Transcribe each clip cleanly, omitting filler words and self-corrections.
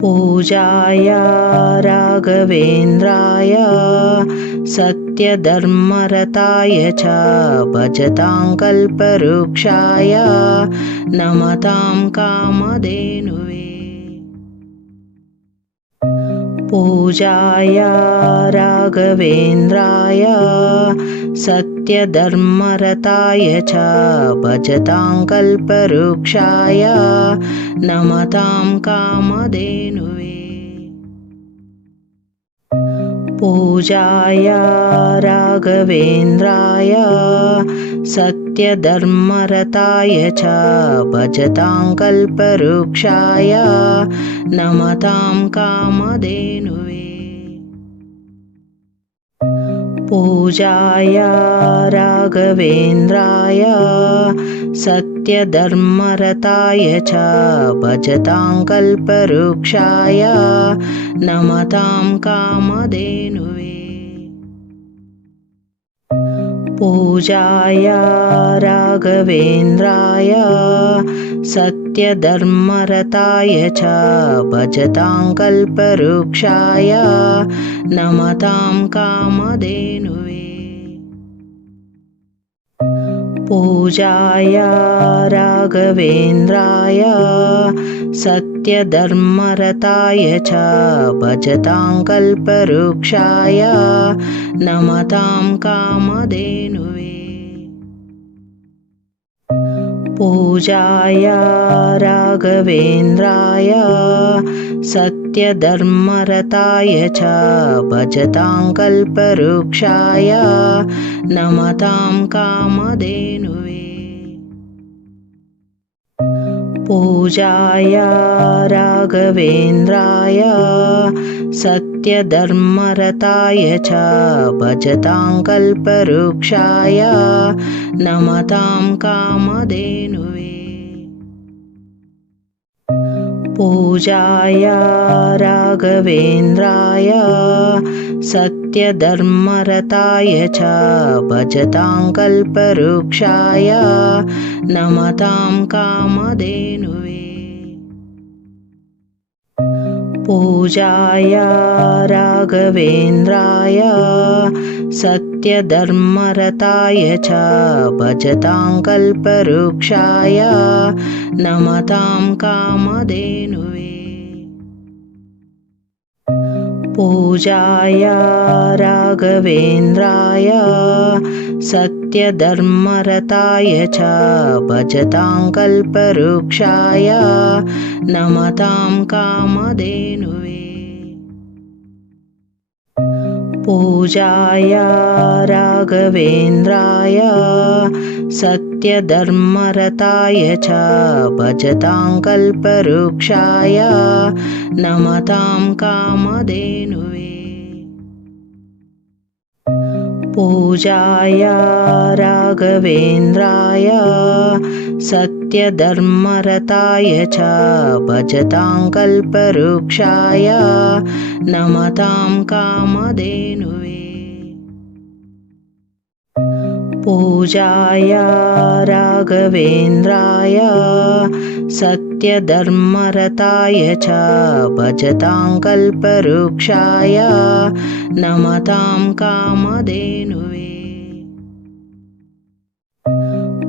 पूजाय राघवेन्द्राय सत्यधर्मरताय च भजतां कल्पवृक्षाय नमतां कामधेनुवे। पूजाय राघवेन्द्राय सत्यधर्मरताय च भजतां कल्पवृक्षाय नमतां कामधेनुवे। पूजाय राघवेन्द्राय सत्यधर्मरताय च भजतां कल्पवृक्षाय नमतां कामधेनुवे। पूजाय राघवेन्द्राय सत्यधर्मरताय च भजतां कल्पवृक्षाय नमतां कामधेनुवे। पूजाय राघवेन्द्राय सत्यधर्मरताय च भजतां कल्पवृक्षाय नमतां कामधेनुवे। पूजाय राघवेन्द्राय सत्यधर्मरताय च भजतां कल्पवृक्षाय नमतां कामधेनुवे। पूजाय राघवेन्द्राय सत्यधर्मरताय च भजतां कल्पवृक्षाय नमतां कामधेनुवे। पूजाय राघवेन्द्राय सत्यधर्मरताय च भजतां कल्पवृक्षाय नमतां कामधेनुवे। पूजाय राघवेन्द्राय सत्यधर्मरताय च भजतां कल्पवृक्षाय नमतां कामधेनुवे। पूजाय राघवेन्द्राय सत्यधर्मरताय च भजतां कल्पवृक्षाय नमतां कामधेनुवे। पूजाय राघवेन्द्राय सत्यधर्मरताय च भजतां कल्पवृक्षाय नमतां कामधेनुवे। पूजाय राघवेन्द्राय सत्यधर्मरताय च भजतां कल्पवृक्षाय नमतां कामधेनुवे। पूजाय राघवेन्द्राय सत्यधर्मरताय च भजतां कल्पवृक्षाय नमतां कामधेनुवे। पूजाय राघवेन्द्राय सत्यधर्मरताय च भजतां कल्पवृक्षाय नमतां कामधेनुवे।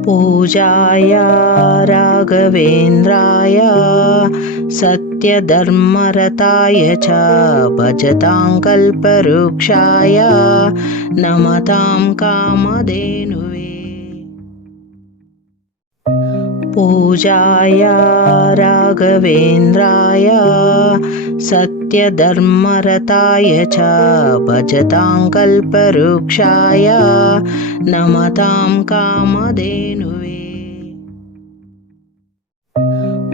पूजाय राघवेन्द्राय सत्यधर्मरताय च भजतां कल्पवृक्षाय नमतां कामधेनुवे। पूजाय राघवेन्द्राय सत्यधर्मरताय च भजतां कल्पवृक्षाय नमतां कामधेनुवे।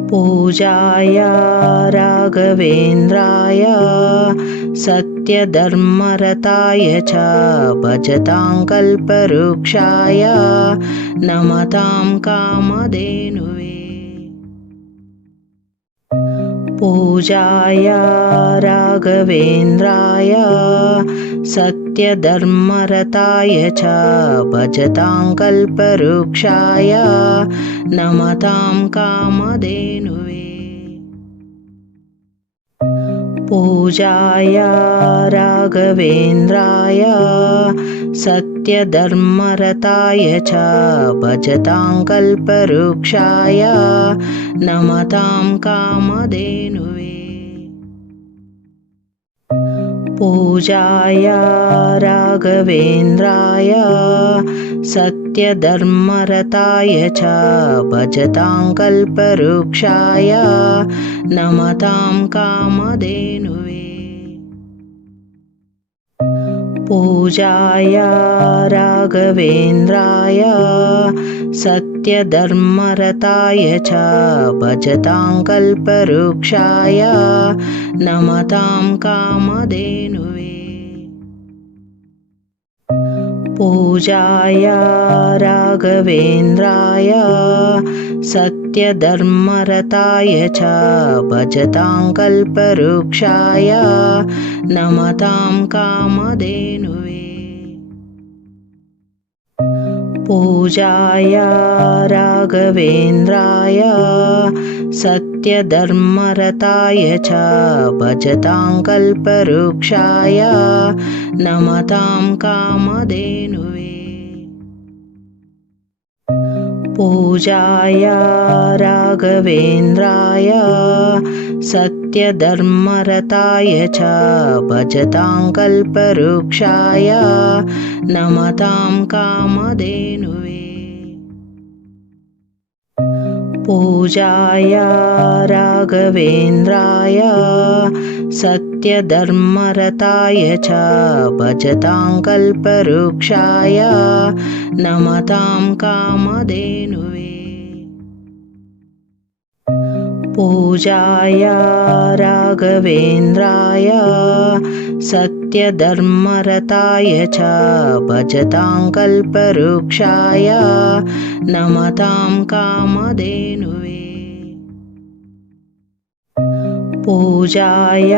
पूजाय राघवेन्द्राय सत्यधर्मरताय च भजतां कल्पवृक्षाय नमतां कामधेनुवे। पूजाय राघवेन्द्राय सत्यधर्मरताय च भजतां कल्पवृक्षाय नमतां कामधेनुवे। पूजाय राघवेन्द्राय सत्यधर्मरताय च भजतां कल्पवृक्षाय नमतां कामधेनुवे पूजाय राघवेन्द्राय सत्यधर्मरताय च भजतां कल्पवृक्षाय नमतां कामधेनुवे पूजाय राघवेन्द्राय सत्यधर्मरताय च भजतां कल्पवृक्षाय नमतां कामधेनुवे पूजाय राघवेन्द्राय सत्यधर्मरताय च भजतां कल्पवृक्षाय नमतां कामधेनुवे पूजाय राघवेन्द्राय सत्यधर्मरताय च भजतां कल्पवृक्षाय नमतां कामधेनुवे पूजाय राघवेन्द्राय सत्यधर्मरताय च भजतां कल्पवृक्षाय नमतां कामधेनुवे पूजाय राघवेन्द्राय सत्यधर्मरताय च भजतां कल्पवृक्षाय नमतां कामधेनुवे पूजाय राघवेन्द्राय सत्यधर्मरताय च भजतां कल्पवृक्षाय नमतां कामधेनुवे पूजाय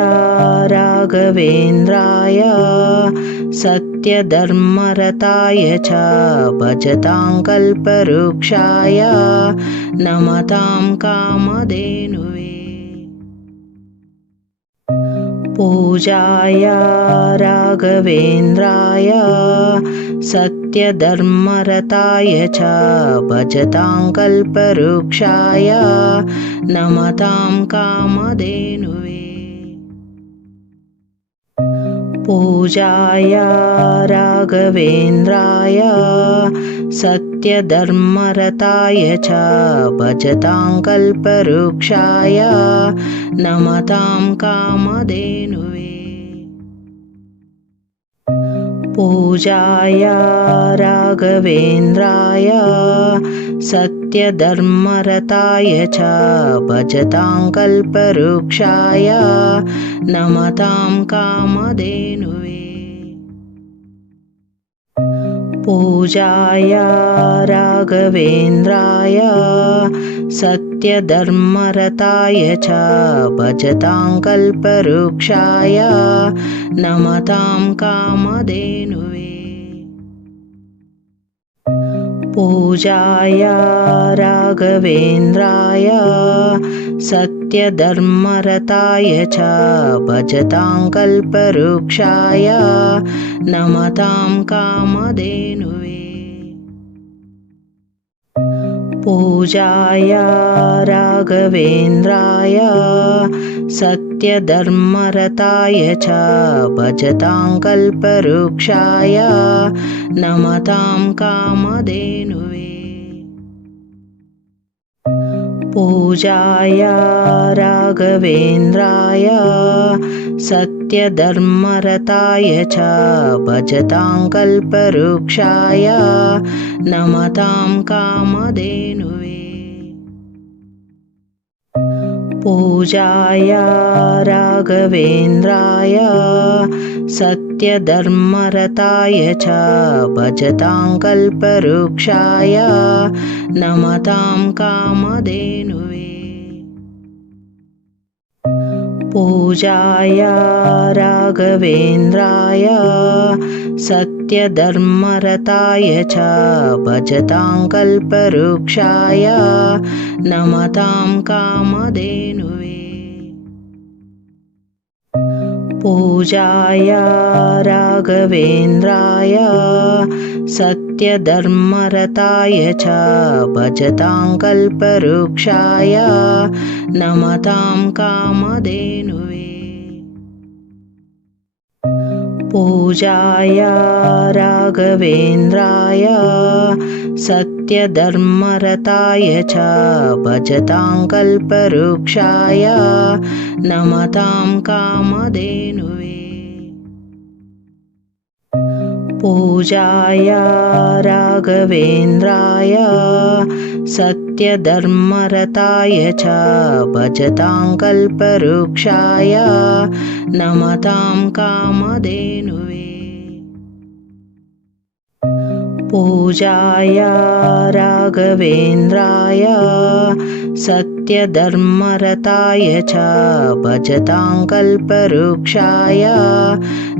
राघवेन्द्राय सत्यधर्मरताय च भजतां कल्पवृक्षाय नमतां कामधेनुवे पूजाय राघवेन्द्राय सत्यधर्मरताय च भजतां कल्पवृक्षाय नमतां कामधेनुवे पूजाय राघवेन्द्राय सत्यधर्मरताय च भजतां कल्पवृक्षाय नमतां कामधेनुवे पूजाय राघवेन्द्राय सत्यधर्मरताय च भजतां कल्पवृक्षाय नमतां कामधेनुवे पूजाय राघवेन्द्राय सत्यधर्मरताय च भजतां कल्पवृक्षाय नमतां कामधेनुवे पूजाय राघवेन्द्राय सत्यधर्मरताय च भजतां कल्पवृक्षाय नमतां कामधेनुवे पूजाय राघवेन्द्राय सत्यधर्मरताय च भजतां कल्पवृक्षाय नमतां कामधेनुवे पूजाय राघवेन्द्राय सत्यधर्मरताय च भजतां कल्पवृक्षाय नमतां कामधेनुवे पूजाय राघवेन्द्राय सत्यधर्मरताय च भजतां कल्पवृक्षाय नमतां कामधेनुवे पूजाय राघवेन्द्राय सत्यधर्मरताय च भजतां कल्पवृक्षाय नमतां कामधेनुवे पूजाय राघवेन्द्राय सत्यधर्मरताय च भजतां कल्पवृक्षाय नमतां कामधेनुवे पूजाय राघवेन्द्राय सत्यधर्मरताय च भजतां कल्पवृक्षाय नमतां कामधेनुवे पूजाय राघवेन्द्राय सत्यधर्मरताय च भजतां कल्पवृक्षाय नमतां कामधेनुवे पूजाय राघवेन्द्राय सत्यधर्मरताय च भजतां कल्पवृक्षाय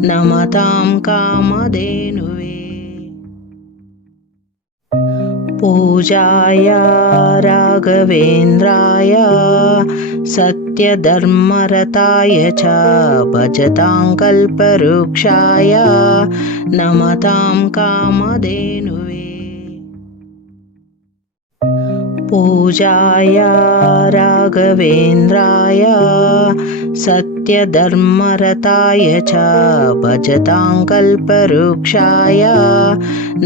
नमतां कामधेनुवे पूजाय राघवेन्द्राय सत्यधर्मरताय च भजतां कल्पवृक्षाय नमतां कामधेनुवे पूजाय राघवेन्द्राय सत्यधर्मरताय च भजतां कल्पवृक्षाय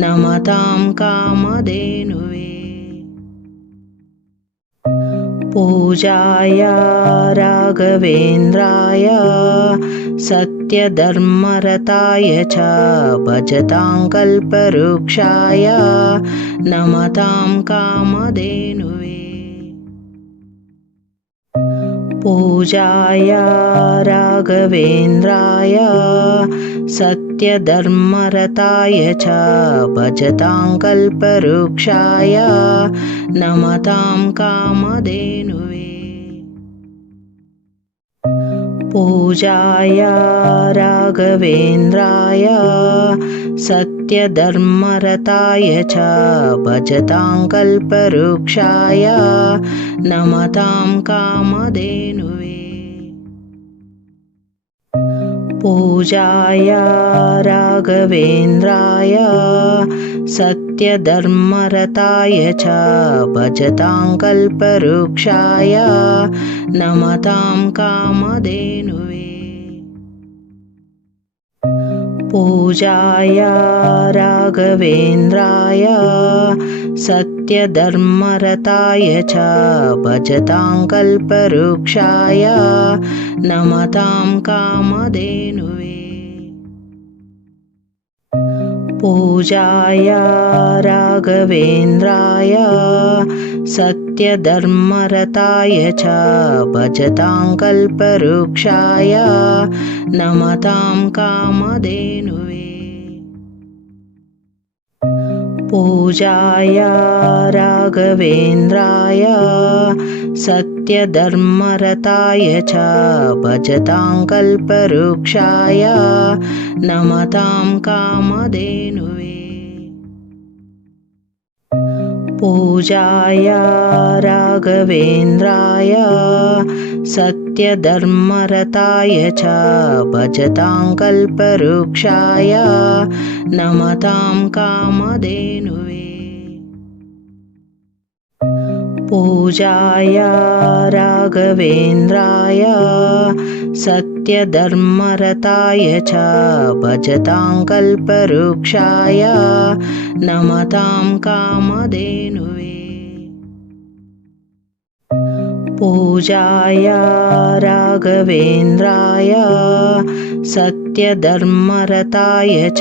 नमतां कामधेनुवे पूजाय राघवेन्द्राय सत्यधर्मरताय च भजतां कल्पवृक्षाय नमतां कामधेनुवे पूजाय राघवेन्द्राय सत्यधर्मरताय च भजतां कल्पवृक्षाय नमतां कामधेनुवे पूजाय राघवेन्द्राय सत्यधर्मरताय च भजतां कल्पवृक्षाय नमतां कामधेनुवे पूजाय राघवेन्द्राय सत्यधर्मरताय च भजतां कल्पवृक्षाय नमतां कामधेनुवे पूजाय राघवेन्द्राय सत्यधर्मरताय च भजतां कल्पवृक्षाय नमतां कामधेनुवे पूजाय राघवेन्द्राय सत्यधर्मरताय च भजतां कल्पवृक्षाय नमतां कामधेनुवे पूजाय राघवेन्द्राय सत्यधर्मरताय च भजतां कल्पवृक्षाय नमतां कामधेनुवे पूजाय राघवेन्द्राय सत्यधर्मरताय च भजतां कल्पवृक्षाय नमतां कामधेनुवे पूजाय राघवेन्द्राय सत्यधर्मरताय च भजतां कल्पवृक्षाय नमतां कामधेनुवे पूजाय राघवेन्द्राय सत्यधर्मरताय च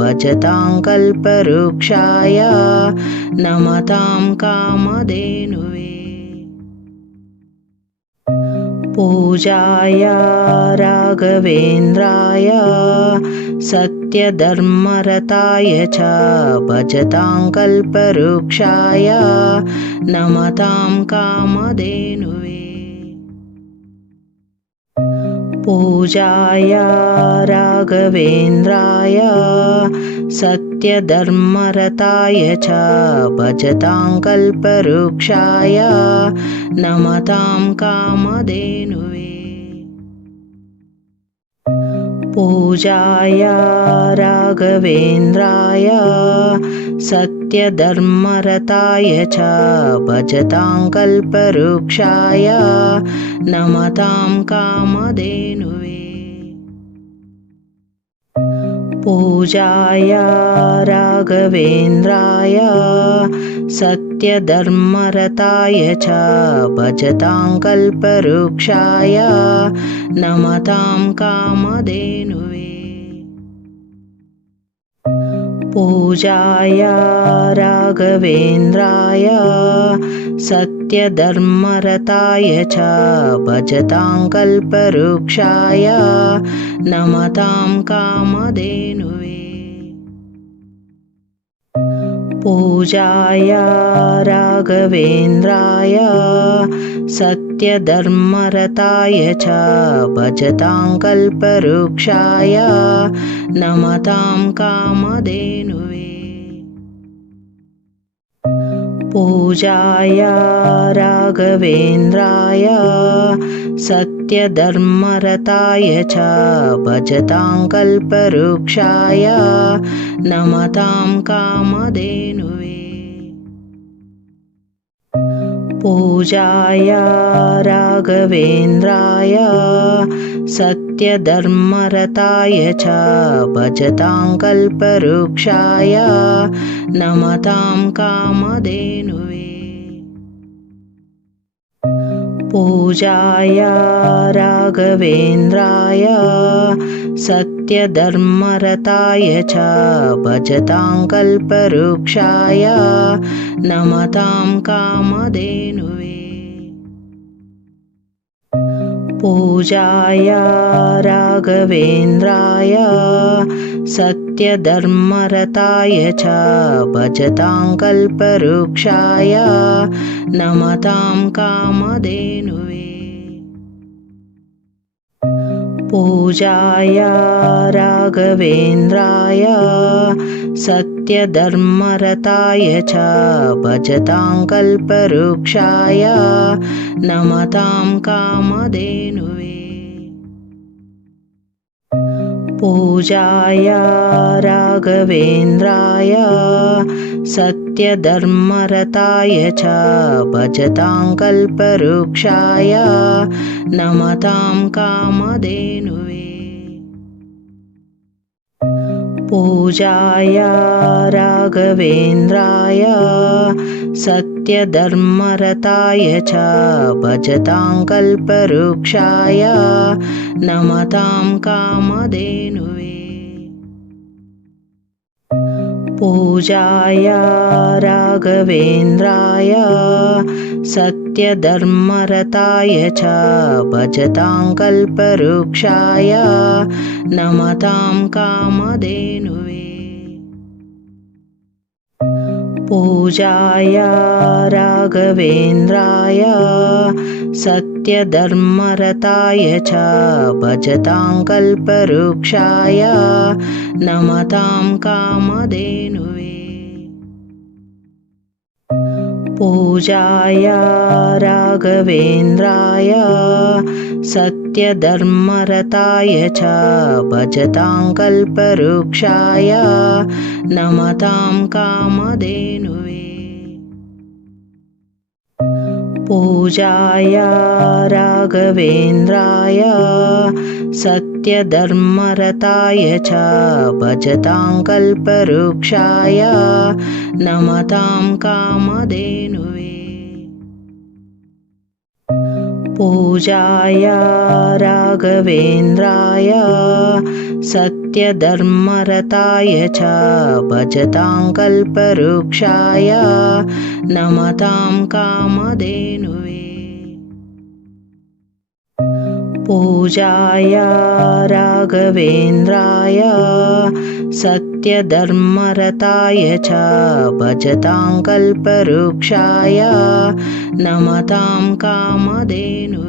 भजतां कल्पवृक्षाय नमतां कामधेनुवे पूजाय राघवेन्द्राय सत्यधर्मरताय च भजतां कल्पवृक्षाय नमतां कामधेनुवे पूजाय राघवेन्द्राय सत्यधर्मरताय च भजतां कल्पवृक्षाय नमतां कामधेनुवे पूजाय राघवेन्द्राय सत्यधर्मरताय च भजतां कल्पवृक्षाय नमतां कामधेनुवे। पूजाय राघवेन्द्राय सत्यधर्मरताय च भजतां कल्पवृक्षाय नमतां कामधेनुवे। पूजाय राघवेन्द्राय सत्यधर्मरताय च भजतां कल्पवृक्षाय नमतां कामधेनुवे। पूजाय राघवेन्द्राय सत्यधर्मरताय च भजतां कल्पवृक्षाय नमतां कामधेनुवे। पूजाय राघवेन्द्राय सत्यधर्मरताय च भजतां कल्पवृक्षाय नमतां कामधेनुवे। पूजाय राघवेन्द्राय सत्यधर्मरताय च भजतां कल्पवृक्षाय नमतां कामधेनुवे। पूजाय राघवेन्द्राय सत्यधर्मरताय च भजतां कल्पवृक्षाय नमतां कामधेनुवे। पूजाय राघवेन्द्राय सत्यधर्मरताय च भजतां कल्पवृक्षाय नमतां कामधेनुवे। पूजाय राघवेन्द्राय सत्यधर्मरताय च भजतां कल्पवृक्षाय नमतां कामधेनुवे। पूजाय राघवेन्द्राय सत्यधर्मरताय च भजतां कल्पवृक्षाय नमतां कामधेनुवे। पूजाय राघवेन्द्राय सत्यधर्मरताय च भजतां कल्पवृक्षाय नमतां कामधेनुवे। पूजाय राघवेन्द्राय सत्यधर्मरताय च भजतां कल्पवृक्षाय नमतां कामधेनुवे। पूजाय राघवेन्द्राय सत्यधर्मरताय च भजतां कल्पवृक्षाय नमतां कामधेनुवे। पूजाय राघवेन्द्राय सत्यधर्मरताय च भजतां कल्पवृक्षाय नमतां कामधेनुवे। पूजाय राघवेन्द्राय सत्यधर्मरताय च भजतां कल्पवृक्षाय नमतां कामधेनुवे। पूजाय राघवेन्द्राय सत्यधर्मरताय च भजतां कल्पवृक्षाय नमतां कामधेनुवे। पूजाय राघवेन्द्राय सत्यधर्मरताय च भजतां कल्पवृक्षाय नमतां कामधेनुवे।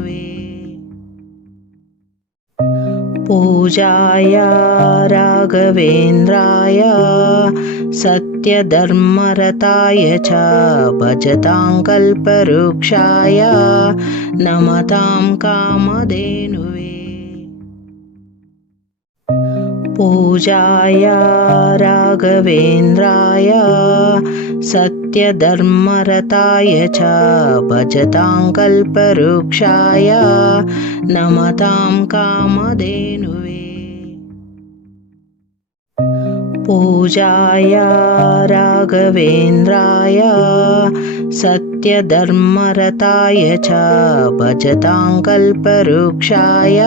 पूजाय राघवेन्द्राय सत्यधर्मरताय च भजतां कल्पवृक्षाय नमतां कामधेनुवे। पूजाय राघवेन्द्राय सत्यधर्मरताय च भजतां कल्पवृक्षाय नमतां कामधेनुवे। पूजाय राघवेन्द्राय सत्यधर्मरताय च भजतां कल्पवृक्षाय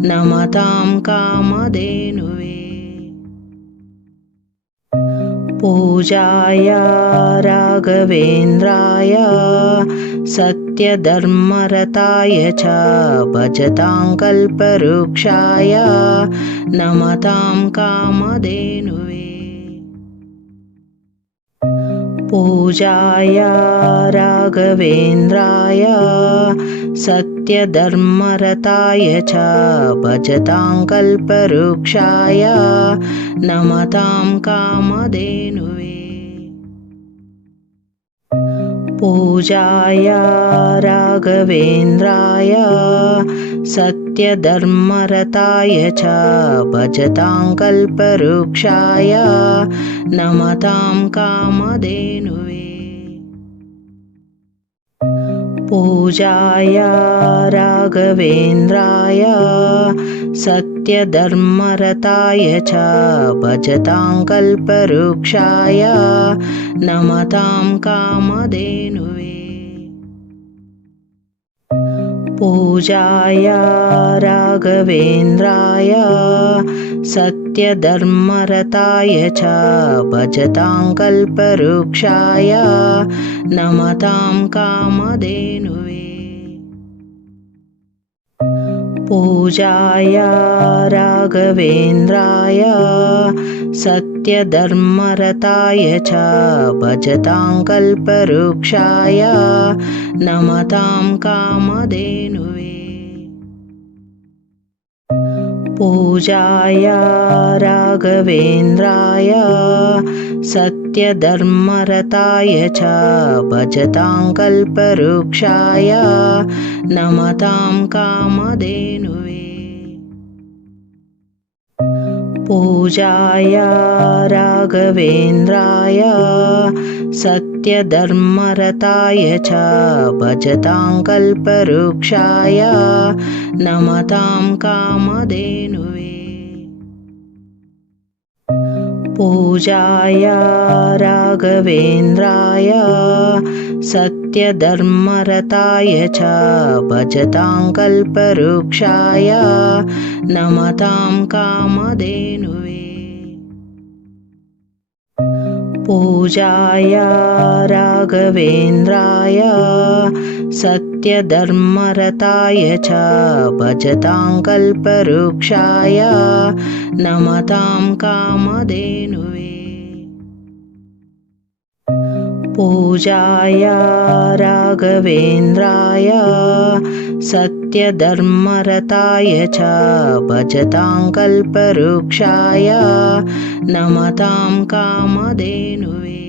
नमतां कामधेनुवे। पूजाय राघवेन्द्राय सत्यधर्मरताय च भजतां कल्पवृक्षाय नमतां कामधेनुवे। पूजाय राघवेन्द्राय सत्यधर्मरताय च भजतां कल्पवृक्षाय नमतां कामधेनुवे। पूजाय राघवेन्द्राय सत्यधर्मरताय च भजतां कल्पवृक्षाय नमतां कामधेनुवे। पूजाय राघवेन्द्राय सत्यधर्मरताय च भजतां कल्पवृक्षाय नमतां कामधेनुवे। पूजाय राघवेन्द्राय सत्यधर्मरताय च भजतां कल्पवृक्षाय नमतां कामधेनुवे। पूजाय राघवेन्द्राय सत्यधर्मरताय च भजतां कल्पवृक्षाय नमतां कामधेनुवे। पूजाय राघवेन्द्राय सत्यधर्मरताय च भजतां कल्पवृक्षाय नमतां कामधेनुवे। पूजाय राघवेन्द्राय सत्यधर्मरताय च भजतां कल्पवृक्षाय नमतां कामधेनुवे। पूजाय राघवेन्द्राय सत्यधर्मरताय च भजतां कल्पवृक्षाय नमतां कामधेनुवे। पूजाय राघवेन्द्राय सत्यधर्मरताय च भजतां कल्पवृक्षाय नमतां कामधेनुवे। पूजाय राघवेन्द्राय सत्यधर्मरताय च भजतां कल्पवृक्षाय नमतां कामधेनुवे।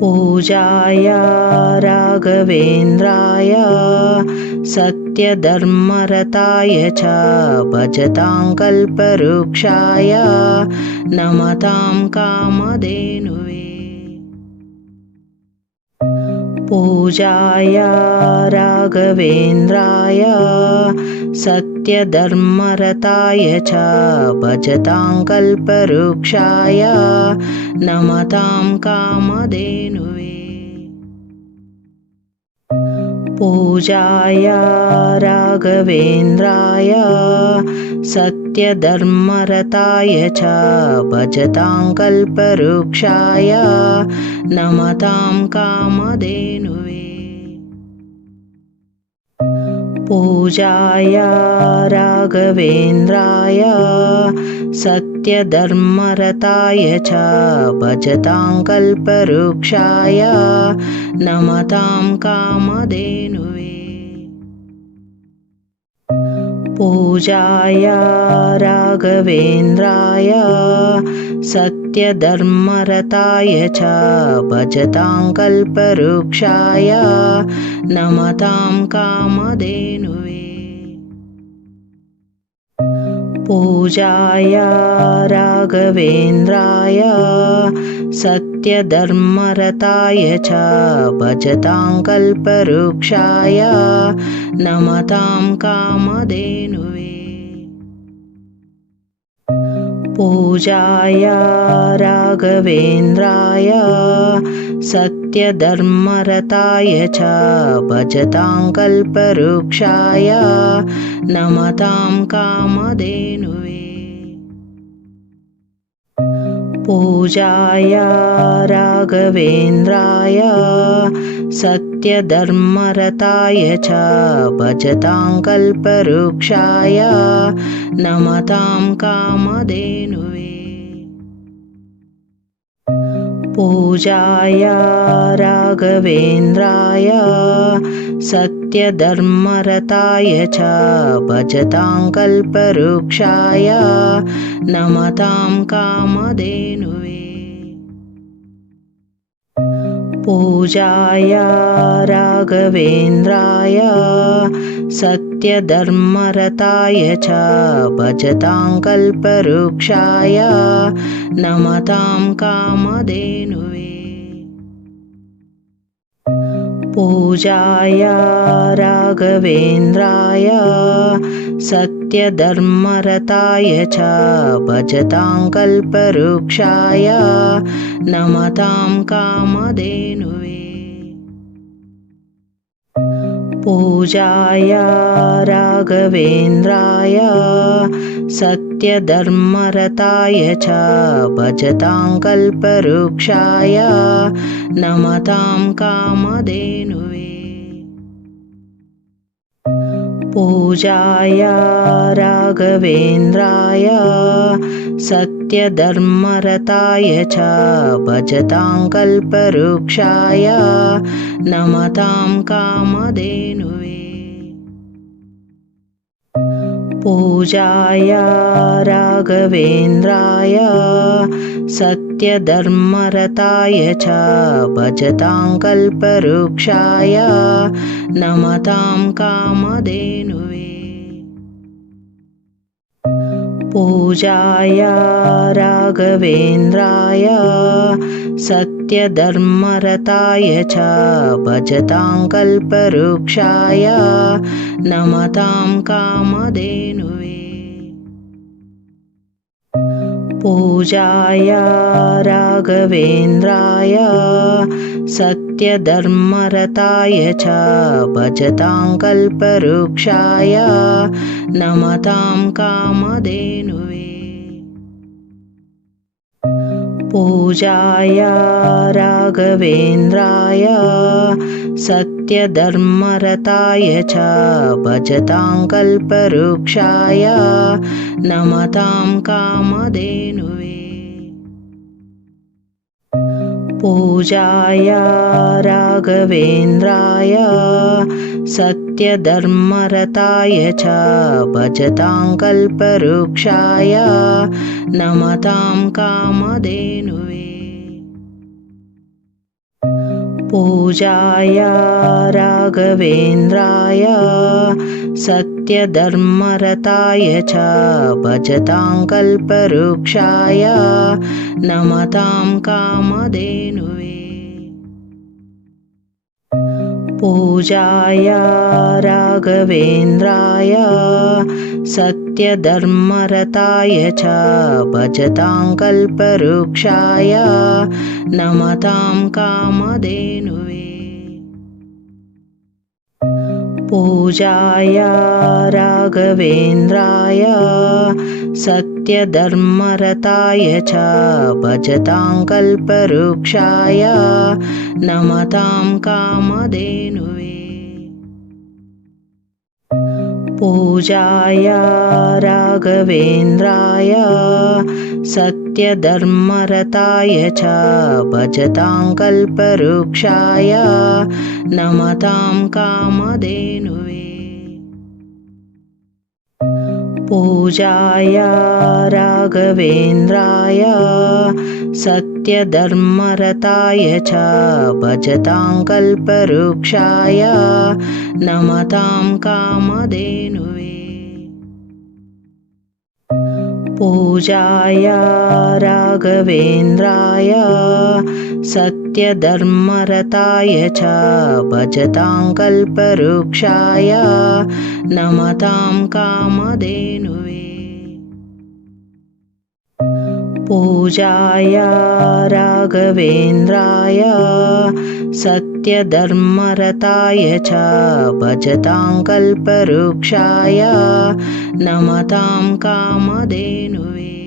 पूजाय राघवेन्द्राय सत्यधर्मरताय च भजतां कल्पवृक्षाय नमतां कामधेनुवे। पूजाय राघवेन्द्राय सत्यधर्मरताय च भजतां कल्पवृक्षाय नमतां कामधेनुवे। पूजाय राघवेन्द्राय सत्यधर्मरताय च भजतां कल्पवृक्षाय नमतां कामधेनुवे। पूजाय राघवेन्द्राय सत्यधर्मरताय च भजतां कल्पवृक्षाय नमतां कामधेनुवे। पूजाय राघवेन्द्राय सत्यधर्मरताय च भजतां कल्पवृक्षाय नमतां कामधेनुवे। पूजाय राघवेन्द्राय सत्यधर्मरताय च भजतां कल्पवृक्षाय नमतां कामधेनुवे पूजाय राघवेन्द्राय सत्यधर्मरताय च भजतां कल्पवृक्षाय नमतां कामधेनुवे पूजाय राघवेन्द्राय सत्यधर्मरताय च भजतां कल्पवृक्षाय नमतां कामधेनुवे पूजाय राघवेन्द्राय सत्यधर्मरताय च भजतां कल्पवृक्षाय नमतां कामधेनुवे पूजाय राघवेन्द्राय सत्यधर्मरताय च भजतां कल्पवृक्षाय नमतां कामधेनुवे पूजाय राघवेन्द्राय सत्यधर्मरताय च भजतां कल्पवृक्षाय नमतां कामधेनुवे पूजाय राघवेन्द्राय सत्यधर्मरताय च भजतां कल्पवृक्षाय नमतां कामधेनुवे पूजाय राघवेन्द्राय सत्यधर्मरताय च भजतां कल्पवृक्षाय नमतां कामधेनुवे पूजाय राघवेन्द्राय सत्यधर्मरताय च भजतां कल्पवृक्षाय नमतां कामधेनुवे पूजाय राघवेन्द्राय सत्यधर्मरताय च भजतां कल्पवृक्षाय नमतां कामधेनुवे पूजाय राघवेन्द्राय सत्यधर्मरताय च भजतां कल्पवृक्षाय नमतां कामधेनुवे पूजाय राघवेन्द्राय सत्यधर्मरताय च भजतां कल्पवृक्षाय नमतां कामधेनुवे पूजाय राघवेन्द्राय सत्यधर्मरताय च भजतां कल्पवृक्षाय नमतां कामधेनुवे पूजाय राघवेन्द्राय सत्यधर्मरताय च भजतां कल्पवृक्षाय नमतां कामधेनुवे पूजाय राघवेन्द्राय सत्यधर्मरताय च भजतां कल्पवृक्षाय नमतां कामधेनुवे पूजाय राघवेन्द्राय सत्यधर्मरताय च भजतां कल्पवृक्षाय नमतां कामधेनुवे पूजाय राघवेन्द्राय सत्यधर्मरताय च भजतां कल्पवृक्षाय नमतां कामधेनुवे पूजाय राघवेन्द्राय सत्यधर्मरताय च भजतां कल्पवृक्षाय नमतां कामधेनुवे पूजाय राघवेन्द्राय सत्यधर्मरताय च भजतां कल्पवृक्षाय नमतां कामधेनुवे पूजाय राघवेन्द्राय सत्यधर्मरताय च भजतां कल्पवृक्षाय नमतां कामधेनुवे